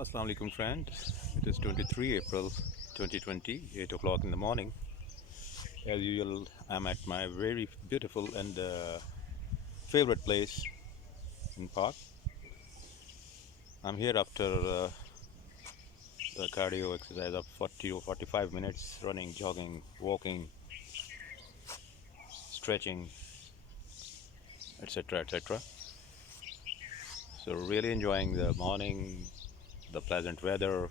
Assalamu alaikum friend. It is 23 April 2020, 8 o'clock in the morning. As usual, I'm at my very beautiful and favorite place in park. I'm here after the cardio exercise of 40 or 45 minutes running, jogging, walking, stretching, etc. etc. So, really enjoying the morning, the pleasant weather,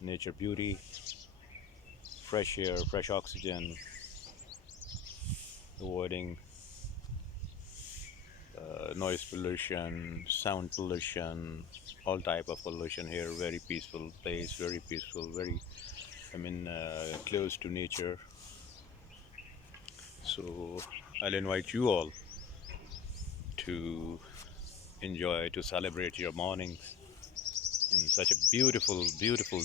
nature beauty, fresh air, fresh oxygen, avoiding noise pollution, sound pollution, all type of pollution here. Very peaceful place, very peaceful, very close to nature. So I'll invite you all to enjoy, to celebrate your mornings in such a beautiful, beautiful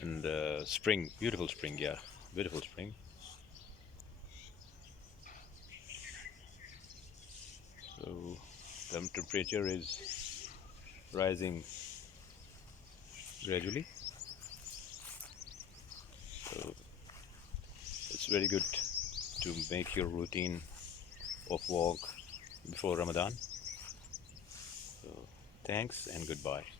and spring, beautiful spring, yeah, beautiful spring. So the temperature is rising gradually. So it's very good to make your routine of walk before Ramadan. So thanks and goodbye.